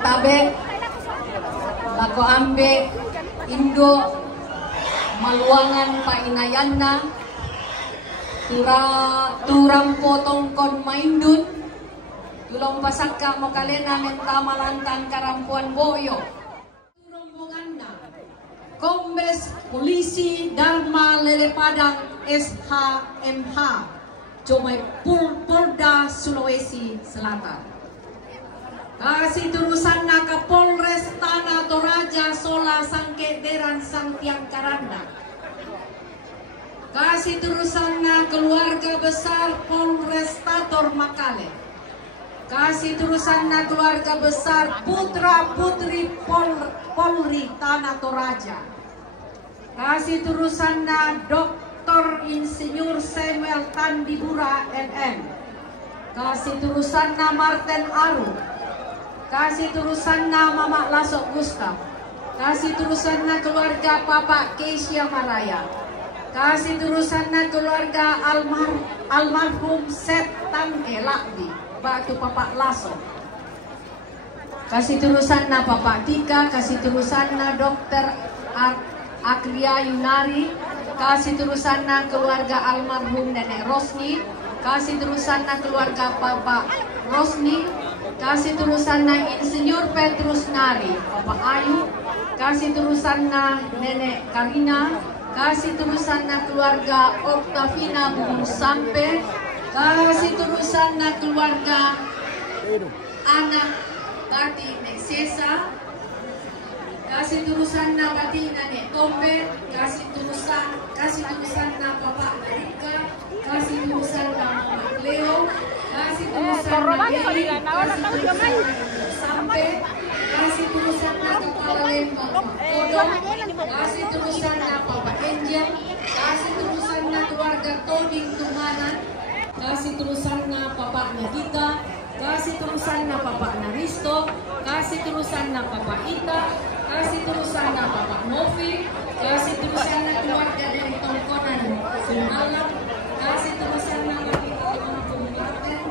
tabe lako ambe Indo maluangan painayanna turang potong kon maindun tulong pasaka mo kalena menta malantang karampuan boyo rombonganna Kombes Polisi Dharma Lele Padang SHMH Comai Polda Sulawesi Selatan. Kasih terusan na Kapolres Tanah Toraja Sola Sangke Deran Santiang Karanda. Kasih terusan na keluarga besar Polrestator Makale. Kasih terusan na keluarga besar putra putri Polri Tanah Toraja. Kasih terusan na Dr. Insinyur Samuel Tandibura MM. Kasih terusan na Martin Aru. Kasih terusan na Mama Lasok Gustaf. Kasih terusan na keluarga Papa Kesia Maraya. Kasih terusan na keluarga almarhum Seth Tangke Lakdi Batu Papa Lasok. Kasih terusan na Papa Tika. Kasih terusan na Dr. Akria Yunari. Kasih terusan na keluarga almarhum Nenek Rosni. Kasih terusan na keluarga Papa Rosni. Kasih terusan na Insinyur Petrus Nari Papa Ayu. Kasih terusan na Nenek Karina. Kasih terusan na keluarga Oktavina Bung Sampe. Kasih terusan na keluarga anak Bati Neksesa. Kasih terusan na Bati Nenek Tombe. Kasih terusan na Papa Narika. Kasih terusan na Mama Leo. Kasih terusan na Dewi. Kasih terusan na Sampe. Kasih terusan na Kepala Lembang Kodong. Kasih terusan na Papa Angel. Kasih terusan na keluarga Tobing Tumanan. Kasih terusan na Papa Nagita. Kasih terusan na Papa Naristo. Kasih terusan na Papa Ita. Kasih terusan na Papa Novi. Kasih terusan na keluarga dari Tongkonan Sumalang. Kasih terusan na Kampung Klaten,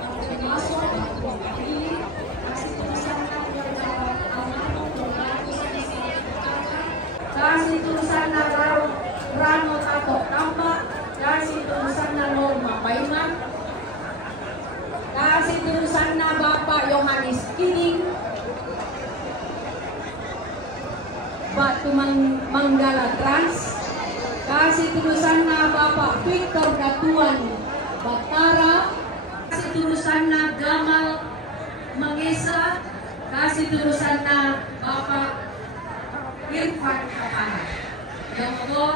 Kampung Laso, Kampung Pahili. Kasih terusan na keluarga almarhum Donatus Kakak. Kasih terusan na Rano Tato Tamba. Kasih terusan na Norma Paiman. Kasih terusan na Bapak Yohanes Kining. Batu Manggala Trans. Kasih terusan na Bapak Victor Datuan Batara. Kasih terusan na Gamal Mangesa. Kasih terusan na Bapak Irfan Kapana. Joko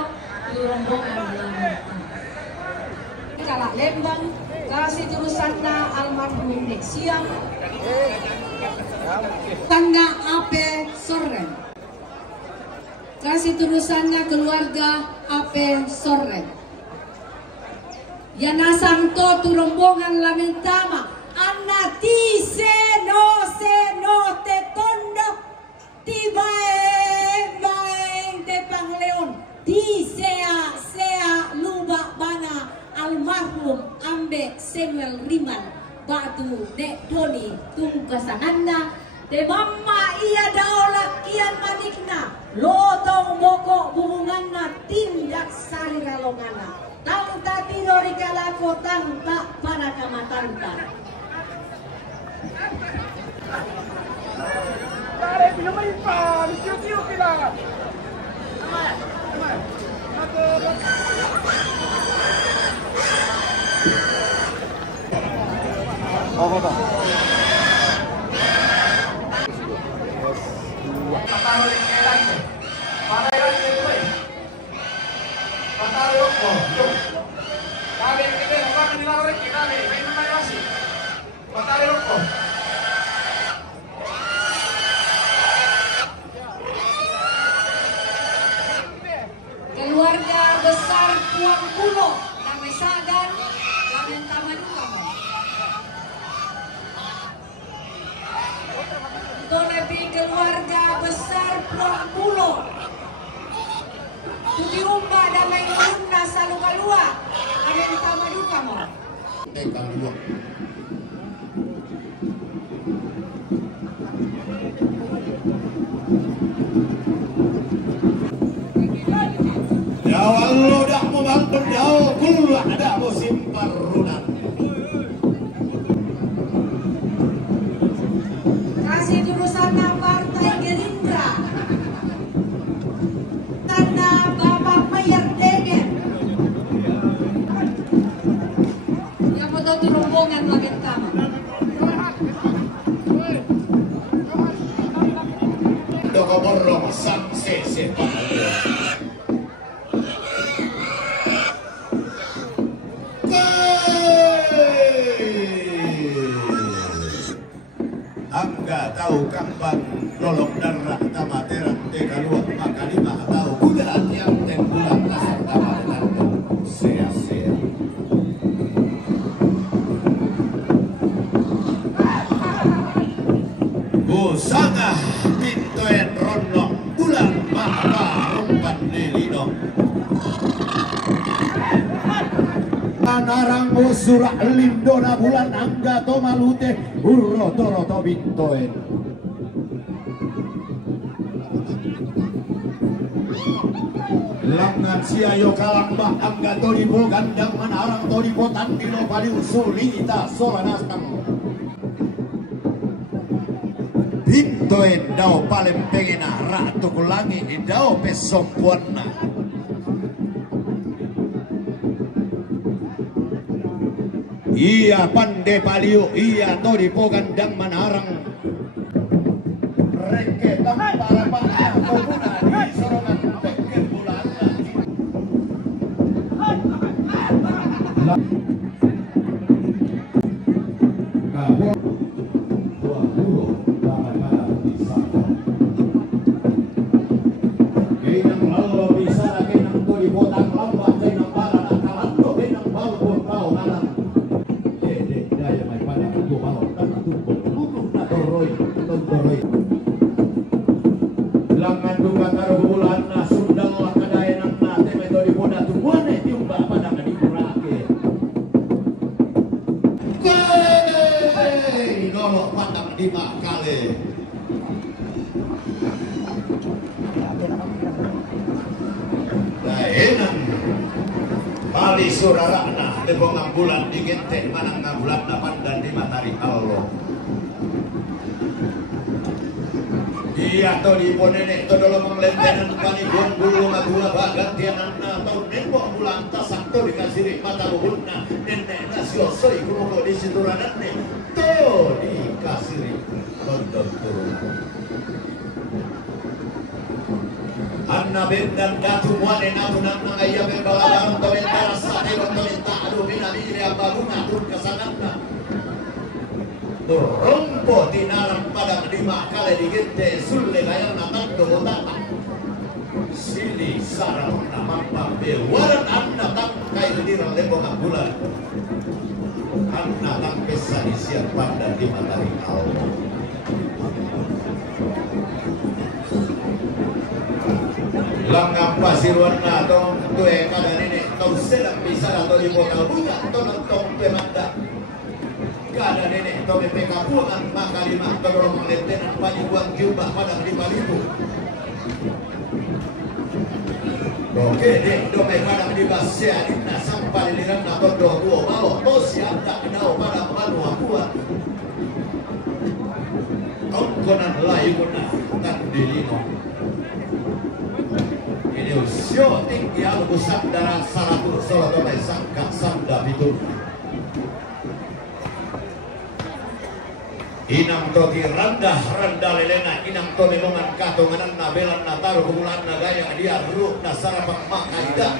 rombongan Kalak Lembang. Kasih terusan na almarhum Nek Siang. Tangga Ape Soren. Kasih terusannya keluarga Ape Soren. Yanasang to tu rombongan lamentama. Anna ti se no te tondo. Ti baeng te pangleon. Ti sea luba bana almarhum Ambe Samuel Riman. Batu Nek Doni tungkasananda. Te mama iya daolak kian manikna. Lotong moko buhunganna tindak sari ralongana. Tangta tidori kalako tangta para kamatanta. Dale, pinamay pa! Siyo pila! Apa ba? Patalo rin kailan mo. Parairan nito eh. Patalo ko. Dali, kita naman nila rin kinali. May naman kasi. Patalo ko. Keluarga besar Puang Pulo, Kami Sadan, Kami Tamadukam. Itu lebih keluarga besar Puang Pulo. Tudi umba damai umna salu kalua, Kami Tamadukam. Awal lo dak membantu jauh kula ada musim parunan. Kasih jurusan Partai Gerindra. Tanda Bapak Mayer Degen. Yang mau tahu rombongan lagi pertama. Doko borong sang sese Angga tahu kampang lolong darah tamateran teka luak maka lima tahu kuda yang tembulan kasar tamateran sea-sea. Busangah pintoen ronong bulan maka rumpan nelino. Narang surah lindona bulan angga to malute urroto-roto bintoen. Langan siayo kalambah angga to dipo gandang manarang to dipo tandino pali usulita solanastang. Bintoen dao paling pengena ratu kulangi dao pesompuanna. Iya pande palio, iya tori pogandang manarang. Reke tampara para koguna di sorongan peker bulan. Kabo dua puluh dapat malam di sana. Kenang lalu di sana kenang tori potang lambah kenang barang kalando kenang bau bau malam. Langan duga karo bulan na sundang lah kadayanang na temeto di poda tumuane tiumba pada kadipurake. Wey, nolok padang di makale. Daenan Bali surarana debongang bulan digente manang ngabulan na pandan di matahari Allah. Iya to di ponenek to dolo menglentenan panibuan bulu magula bagan tianan na tau nembok bulan tasak to dikasiri mata luhurna nenek nasiosoi kuruko di situranane to dikasiri tonton turun. Anna bendan datu muane nabunan nangaya berbalaran to mentara sate to menta adu binabili abaluna tur kasanana. Rompo tinaram padang lima kali digente sulle layang natak dohotata sili sarang namampa bewaran anna tangkai lediran lembong bulan anna tangkesa disiap pandang di matahari Allah. Langgam pasir warna tong tue pada nenek tau sedang bisa atau di kota bunga tong tue manda. Kada nenek to BPK puangan maka lima tolong lentenan panyuang jubah pada 5.000. Oke dek dope pada di basya dina sampai liran na tondo duo malo to sianda dao pada manu akuat. Tongkonan layu kuna tan dilino. Ini usio tinggi alu busak darah saratur solo dope sangka sanda bitu. Inang toti rendah lelena inang to melongan katonganan na belan na taruh kumulan na gaya dia ruk na sarapak makaida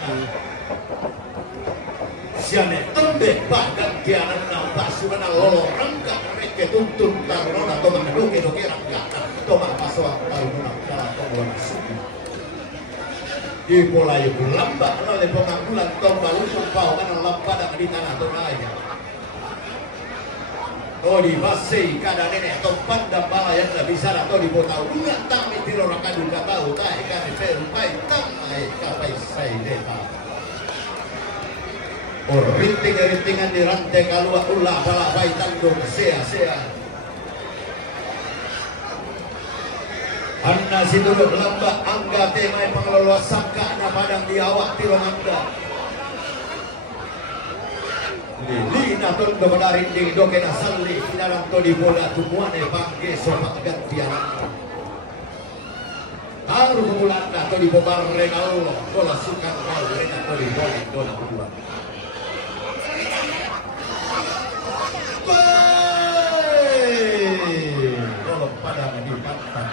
siane tembe bagan tianan na pasukan na lolo rangka reke tuntun tarona to manduke do kira kata to makaswa taruna kala to wala suki di polayu lamba le pengakulan to balung pau kan lampada di tanah to naya. Oh di basei kada nenek tompan dan bala yang tidak bisa atau di botau ingat tak mitiro rakadu gak tahu tak ikan perupai tak kapai saya deta. Oh rintingan di rantai kalua ulah bala bayi tanggung sea. Anna nasi duduk lembak angga temai pengelola sangka na padang di awak tiro angga. Lili na tol domadarin di doke na salli dalam to di bola tumuane bangke sopak gantian. Taruh kemulan na to di bobar renal bola suka kau rena to di bola bola kedua. Tolong padang di pantai.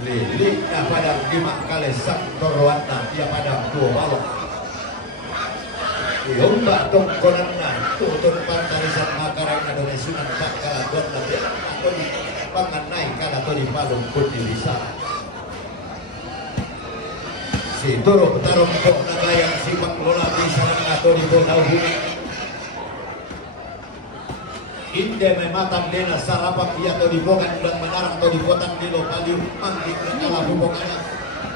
Lili na padang di makale sang torwana dia padang dua balok. Yomba tongkonanna tutun pantarisan makarai adone sunan bakala donna bela atau di pangan naik kada atau di palung pun bisa. Si turu tarum kok nagayang si pengelola bisa atau di bonau bumi. Inde mematan dena sarapak dia atau di bogan dan menarang atau di potang di lokali mangki kala hubungannya.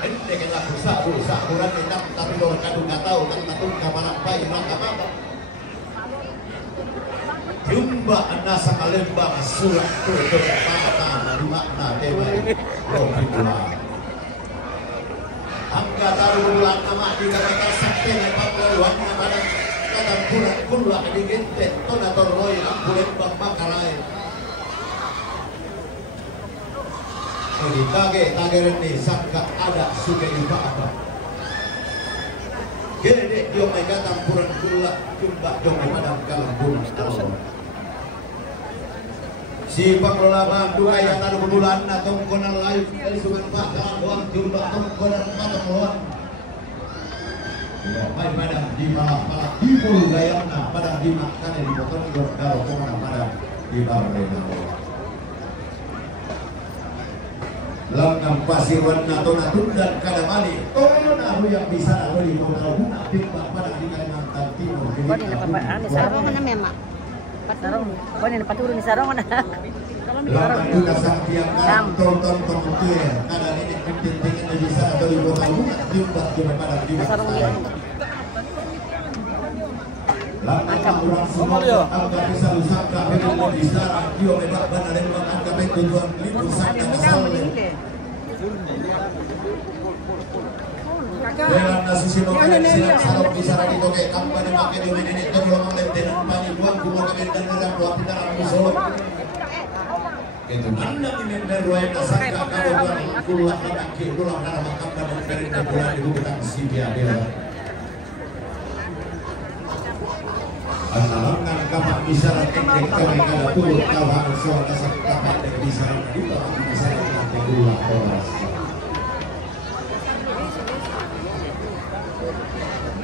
Ente kita saburan kita tapi orang kadung nggak tahu kan tatung kamarang bayi langkah apa. Jumba nasa kalembang surat tutur mata di makna tema rohibula. Angga tarulan nama di kata sakti lepas lawan pada kata bulan pula di gente tonator roy ambulembang makalai. Ini tage ini sangka ada suka iba apa. Gede dia mereka tampuran gula jumpa dong padang kalambun. Si pengelola bantu ayat taruh bulan atau konan lain dari sungai bakal doang jumpa konan matang loan. Baik padang di malah timur gayana padang di makan di botol kalau konan padang di barrena. Langkang pasir warna tona tundan kadamali tona yang bisa lalu di modal guna timbang pada di Kalimantan Timur. Kau ni dapat ane sarong mana memang. Sarong. Kau ni dapat turun di sarong mana. Langkang juga saktiang karam tonton komentir kada ini pentingnya bisa lalu di modal guna timbang pada di Kalimantan. Langkang orang semua angka bisa usaka memang bisa radio memang benar memang angka tujuan libur sangka kesalnya. Dalam nasi sinong silang salok bicara di toke kampanye makin di menit itu belum menglentenan pani buang kumur kami dan orang tua kita dalam musolok. Itu anda ini meruai nasangka kalau tuan kulah anak kulah dalam kampanye dari bulan di bulan Sibia dia. Anak-anak kapak bicara endek kami kada turut kawan soal kasar kapak endek bicara di kapak bicara nanti dua oras.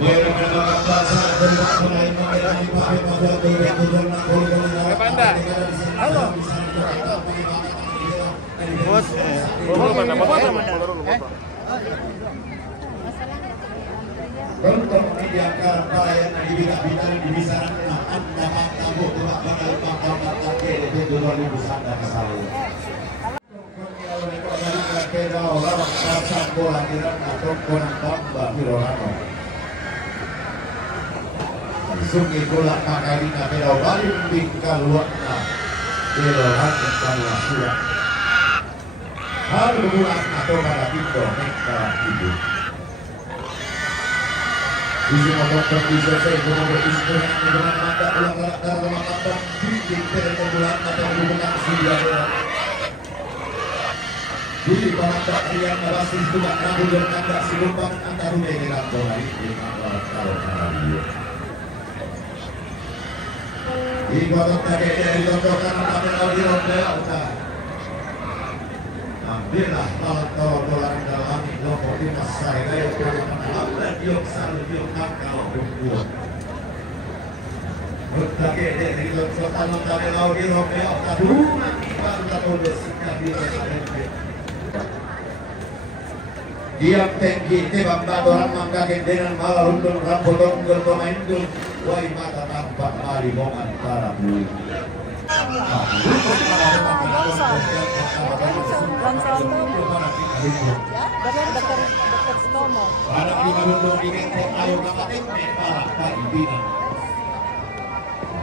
Biar mendapat pasar berbuat selain mengenai pakai modal dari tujuan nak boleh Pandai. Halo. Bos. Untuk menyediakan pelayanan di bidang di bisaran anda tamu telah bakal bakal itu 2000 sandar kesalahan. Orang pasang bola di ranah tokon tambah Hirorano. Sungai bola kakak ini pedal balik bingkal luakna Hirorano kalau surat. Hal bulan atau pada pintu mereka hidup. Isi motor terpisah saya kemudian istirahat dengan mata ulang karakter rumah kantor bikin bulan atau hubungan siapa. Di bawah kalian basis juga rabu dan tanda silupang antar rumah di kantor ini kalau radio. Di bawah tadi dari kantor karena pada audio udah. Ambillah kalau bola dalam logo di masa gaya apa dia selalu dia kalau berbuat. Berbagai dari kota dari audio rompeo kaduna baru tahu sikap dia. Dia tinggi tebak orang mangkakin dengan malah untuk rambut pemain itu wai mata tampak mari bong antara bui. Pada lima ingin ayo kamatik para pimpinan.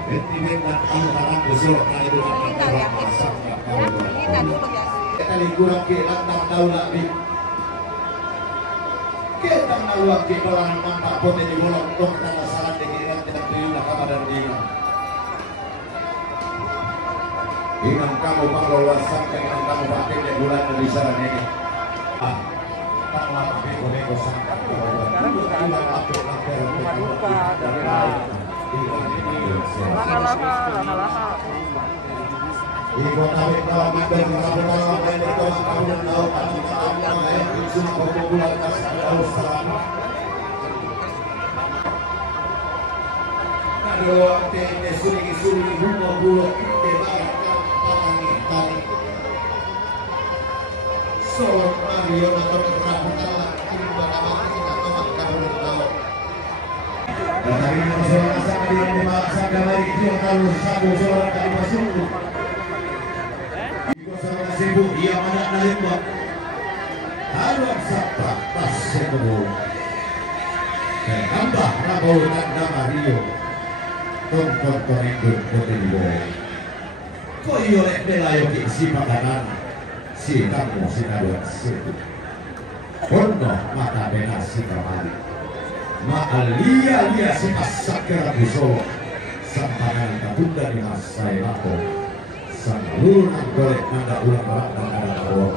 Pimpinan ayo karang besok na itu orang masaknya kalau Kali kurang ke landang daulah di kita naluak di kolam nampak pote di bolong tong tanah salah di kiran tidak terima kabar dari Imam kamu pengelola sampai dengan kamu pakai di bulan di sana ini. Tanah api boneko sampai tidak apa Ibu kami telah makan di kabupaten Lampung itu kabupaten Lampung yang semua popularitas jauh selama. Kalau kita suri bunga bulat kita pakai tali. Solo Mario atau Ramadhan ini bagaimana kita kabupaten Lampung. Dan hari ini masalah sangat dimaksakan lagi dia kalau satu suara kali masuk. Sibuk dia mana nalimbak harus sapa pas sebuah tambah Prabowo tanda Mario tonton itu kotibo koyo lek belayo ki si pakanan si kamu si kadua si kono mata bena si kamari ma alia si pasakera busolo sampangan kabunda di masai mako Sanggul golek nanda ulang berat dan ada tawar.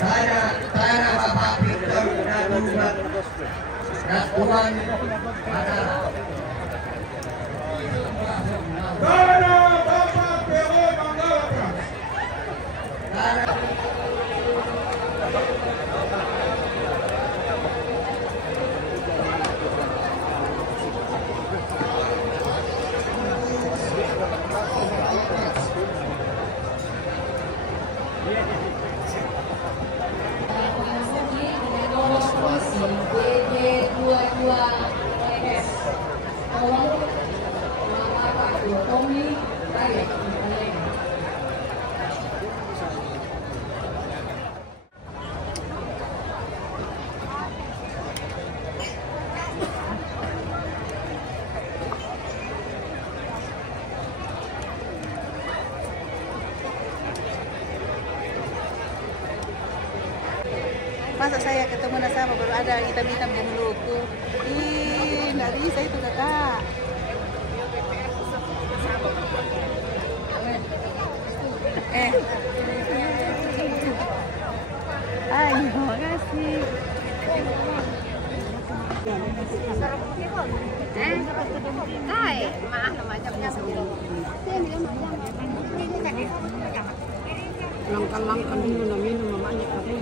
Saya Bapak Victor Ratuan Madara. Saya Bapak PO Manggala. Masa saya ketemu sama baru ada hitam-hitam di mulutku. Ih, nggak bisa itu kakak. Ayo, makasih. Hai, maaf macamnya sendiri. Langkah-langkah minum mamanya kamu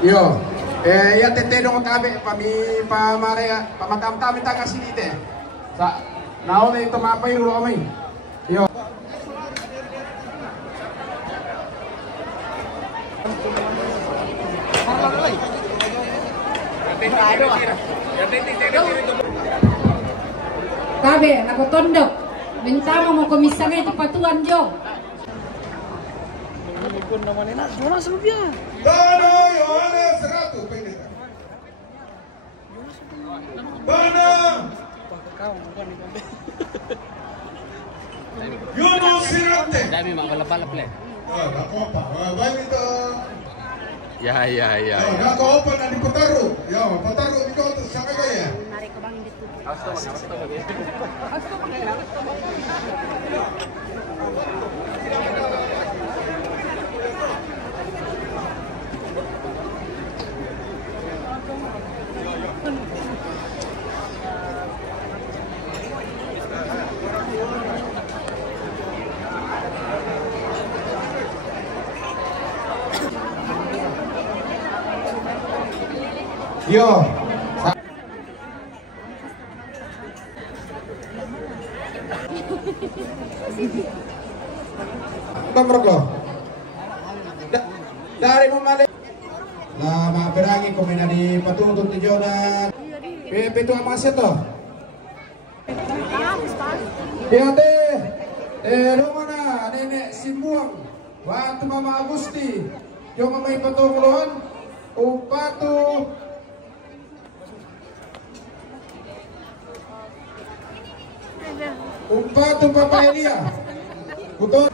Yo, ya tete dong kabe pami pamare pamakam tami ta kasih ite. Sa naon ito mapay ulo kami. Yo. Kabe, aku tondok. Bintama mo komisangay ti patuan jo. Bana Yohanes 100 pendeta. Bana Yunus Sirante. Dami mga balap-balap le. Nakopa. Baik itu. Ya. Nakopa na di Pataru. Yo, Pataru di kota siapa kaya? Narik ke bang itu. Yo. Nomor ko. Dari memalik. Nah, maberangi komena di patutun tujuan na. Pitu amasya to. Piate. Rumana nenek Simbuang. Waktu Mama Agusti. Yung may patunguluhan. Upatu. Upatu Papa Elia. Betul.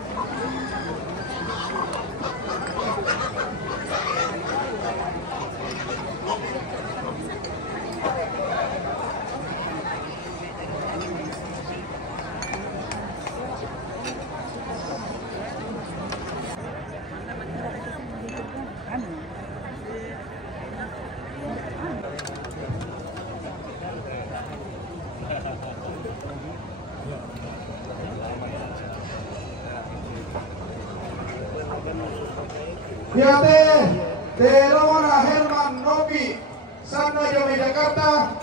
Piate, Terona Herman Nopi, Sana Jomi Jakarta,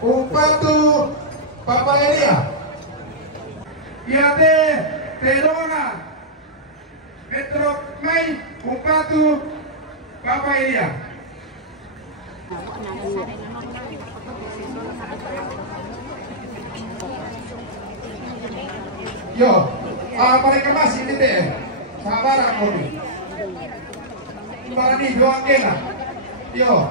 Upatu Papa Elia. Piate, Terona, Metro Mai, Upatu Papa Elia. Yo, mereka masih di teh. Sabar aku nih. Barani doang kena. Yo.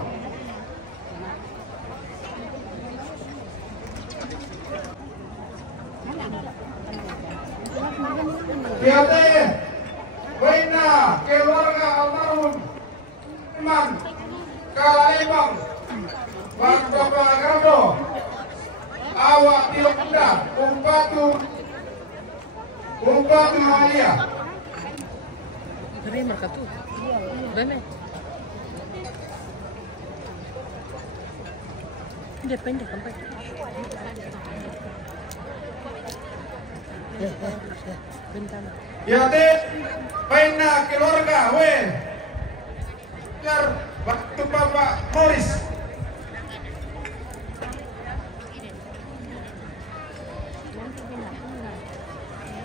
Piate, Wena, keluarga almarhum Iman, Kalembang, Bapak Gardo, awak Tilokunda, Umpatu Maria. Dari mereka tuh. Dane. Depende sampai. Bintana. Piate, Wena, keluarga, biar waktu Bapak Morris.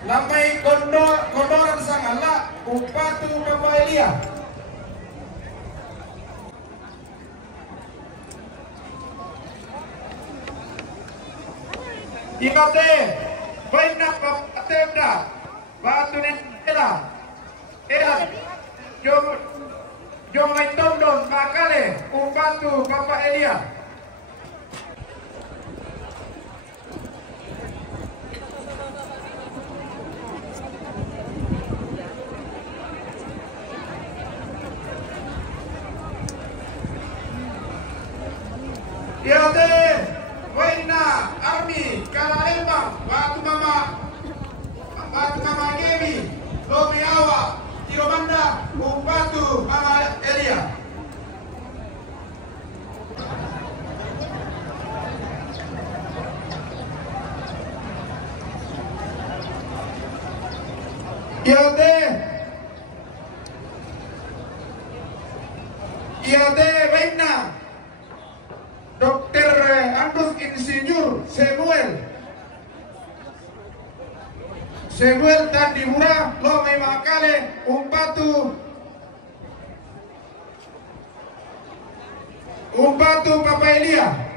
Lamai kondoran sangala Upatu Papa Elia. Ikate banyak patenda batu nela elan jom main tondon makale Upatu Papa Elia. Piate, Wena, Army, Kalembang, Batu Mama Gemi, Lomiawa, Tiromanda, Upatu Mama Elia. Piate, Iade Reina Dr. Andus Insinyur Samuel Tandimura lo may makale umpatu Papailia